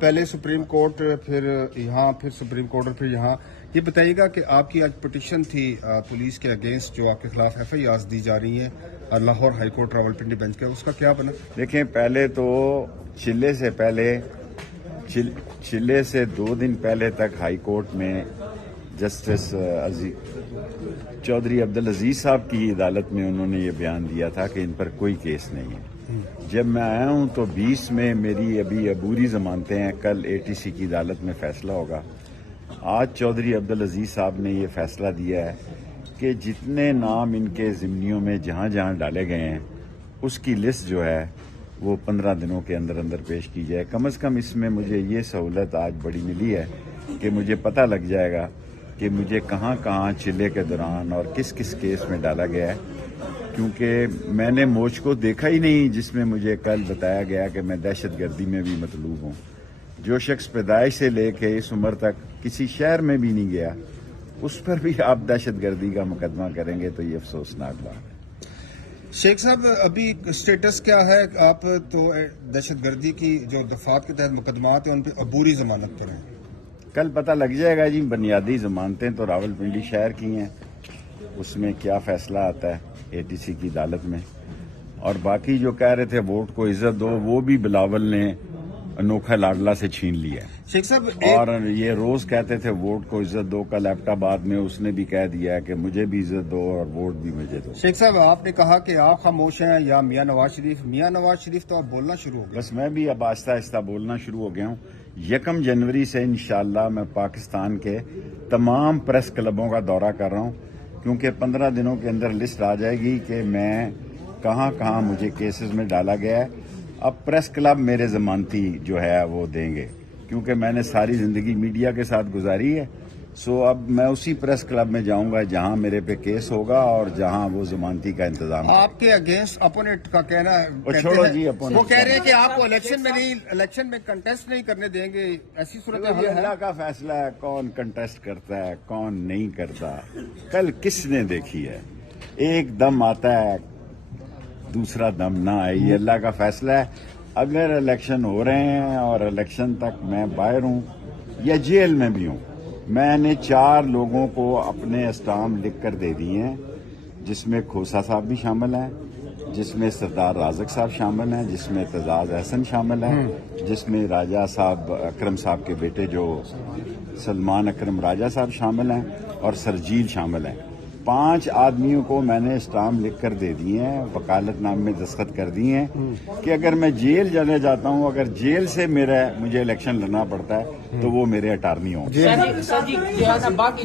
پہلے supreme court پھر یہاں پھر سپریم کورٹ اور پھر یہاں، یہ بتائیے گا کہ آپ کی آج پٹیشن تھی پولیس کے اگینسٹ جو آپ کے خلاف ایف آئی آرز دی جا رہی ہیں اور Lahore high court Rawalpindi bench کا، اس کا کیا بنا؟ دیکھیں، پہلے تو چلے سے 2 دن پہلے تک ہائی کورٹ میں جسٹس چودھری عبدالعزیز صاحب کی عدالت میں انہوں نے یہ بیان دیا تھا کہ ان پر کوئی کیس نہیں ہے۔ جب میں آیا ہوں تو 20 میں میری ابھی عبوری ضمانتیں ہیں، کل اے ٹی سی کی عدالت میں فیصلہ ہوگا۔ آج چودھری عبدالعزیز صاحب نے یہ فیصلہ دیا ہے کہ جتنے نام ان کے ضمنیوں میں جہاں جہاں ڈالے گئے ہیں اس کی لسٹ جو ہے وہ 15 دنوں کے اندر اندر پیش کی جائے۔ کم از کم اس میں مجھے یہ سہولت آج بڑی ملی ہے کہ مجھے پتہ لگ جائے گا کہ مجھے کہاں کہاں چلے کے دوران اور کس کس کیس میں ڈالا گیا ہے، کیونکہ میں نے موج کو دیکھا ہی نہیں جس میں مجھے کل بتایا گیا کہ میں دہشت گردی میں بھی مطلوب ہوں۔ جو شخص پیدائش سے لے کے اس عمر تک کسی شہر میں بھی نہیں گیا، اس پر بھی آپ دہشت گردی کا مقدمہ کریں گے تو یہ افسوسناک بات ہے۔ شیخ صاحب، ابھی اسٹیٹس کیا ہے؟ آپ تو دہشت گردی کی جو دفعات کے تحت مقدمات ہیں ان پہ عبوری ضمانت پر ہیں۔ کل پتہ لگ جائے گا جی۔ بنیادی ضمانتیں تو راولپنڈی شہر کی ہیں، اس میں کیا فیصلہ آتا ہے اے ٹی سی کی عدالت میں، اور باقی جو کہہ رہے تھے ووٹ کو عزت دو، وہ بھی بلاول نے انوکھا لاڈلا سے چھین لیا ہے۔ شیخ صاحب، اور یہ روز کہتے تھے ووٹ کو عزت دو، کل ایبٹ آباد میں اس نے بھی کہہ دیا ہے کہ مجھے بھی عزت دو اور ووٹ بھی مجھے دو۔ شیخ صاحب، آپ نے کہا کہ آپ خاموش ہیں یا میاں نواز شریف تو اب بولنا شروع ہو گیا۔ بس میں بھی اب آہستہ آہستہ بولنا شروع ہو گیا ہوں۔ 1 جنوری سے انشاءاللہ میں پاکستان کے تمام پریس کلبوں کا دورہ کر رہا ہوں، کیونکہ 15 دنوں کے اندر لسٹ آ جائے گی کہ میں کہاں کہاں مجھے کیسز میں ڈالا گیا ہے۔ اب پریس کلب میرے ضمانتی جو ہے وہ دیں گے، کیونکہ میں نے ساری زندگی میڈیا کے ساتھ گزاری ہے، سو اب میں اسی پریس کلب میں جاؤں گا جہاں میرے پہ کیس ہوگا اور جہاں وہ ضمانتی کا انتظام ہے۔ آپ کے اگینسٹ اپوننٹ کا کہنا ہے، چھوڑو جی اپوننٹ، وہ کہہ رہے ہیں کہ آپ کو الیکشن میں کنٹیسٹ نہیں کرنے دیں گے، ایسی صورتحال یہ ہے؟ اللہ کا فیصلہ ہے کون کنٹیسٹ کرتا ہے کون نہیں کرتا۔ کل کس نے دیکھی ہے؟ ایک دم آتا ہے دوسرا دم نہ آئے، یہ اللہ کا فیصلہ ہے۔ اگر الیکشن ہو رہے ہیں اور الیکشن تک میں باہر ہوں یا جیل میں بھی ہوں، میں نے 4 لوگوں کو اپنے اسٹامپ لکھ کر دے دیے ہیں، جس میں کھوسا صاحب بھی شامل ہیں، جس میں سردار رازق صاحب شامل ہیں، جس میں اعتزاز احسن شامل ہیں، جس میں راجہ صاحب اکرم صاحب کے بیٹے جو سلمان اکرم راجہ صاحب شامل ہیں اور سرجیل شامل ہیں۔ 5 آدمیوں کو میں نے اسٹامپ لکھ کر دے دیے ہیں، وکالت نامے میں دستخط کر دیے ہیں کہ اگر میں جیل جانے جاتا ہوں، اگر جیل سے مجھے الیکشن لڑنا پڑتا ہے تو وہ میرے اٹارنی ہوں۔